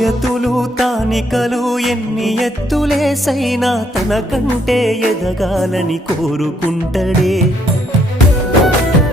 ఆయతులు తానికలు ఎన్ని ఎత్తులేసైనా తన కంటే ఎదగాలని కోరుకుంటడే.